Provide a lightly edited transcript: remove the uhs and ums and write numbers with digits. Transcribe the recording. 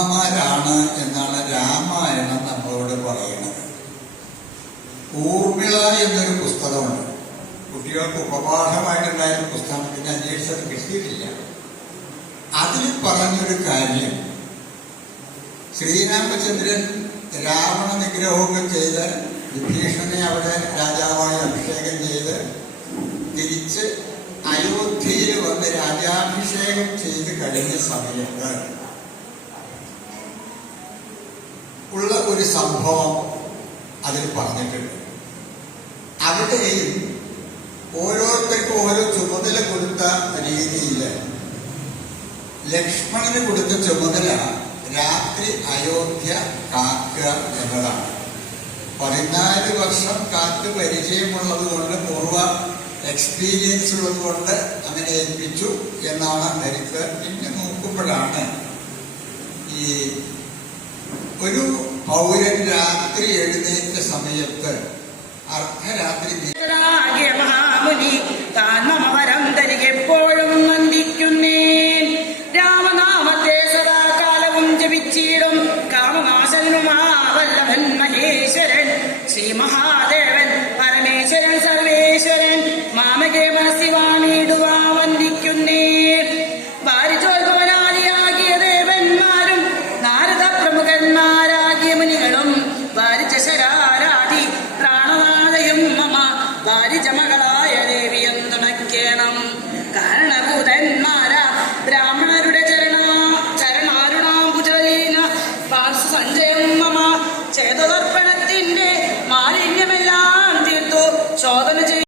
അമ്മമാരാണ് എന്നാണ് രാമായണം നമ്മളോട് പറയുന്നത്. ഊർമിള എന്നൊരു പുസ്തകമുണ്ട്, കുട്ടികൾക്ക് ഉപപാഠമായിട്ടുണ്ടായിരുന്ന പുസ്തകത്തിന് അന്വേഷിച്ചത് കിട്ടിയിട്ടില്ല. അതിൽ പറഞ്ഞൊരു കാര്യം, ശ്രീരാമചന്ദ്രൻ രാവണ നിഗ്രഹമൊക്കെ ചെയ്ത് വിഭീഷണനെ അവിടെ രാജാവായി അഭിഷേകം ചെയ്ത് തിരിച്ച് അയോധ്യയിൽ വന്ന് രാജാഭിഷേകം ചെയ്ത് കഴിഞ്ഞ സമയത്ത് ഉള്ള ഒരു സംഭവം അതിൽ പറഞ്ഞിട്ടുണ്ട്. അവിടെയും ഓരോരുത്തർക്കും ഓരോ ചുമതല കൊടുത്ത രീതിയിൽ ലക്ഷ്മണന് കൊടുത്ത ചുമതല രാത്രി അയോധ്യ കാക്കുക എന്നതാണ്. 14 വർഷം കാത്ത് പരിചയമുള്ളത് കൊണ്ട്, പൂർവ്വ എക്സ്പീരിയൻസ് ഉള്ളത് കൊണ്ട് അങ്ങനെ ഏൽപ്പിച്ചു എന്നാണ് ധരിച്ചത്. പിന്നെ നോക്കുമ്പോഴാണ് ഈ ഒരു പൗരൻ രാത്രി എഴുന്നേറ്റ സമയത്ത് അർദ്ധരാത്രി മഹാമുനി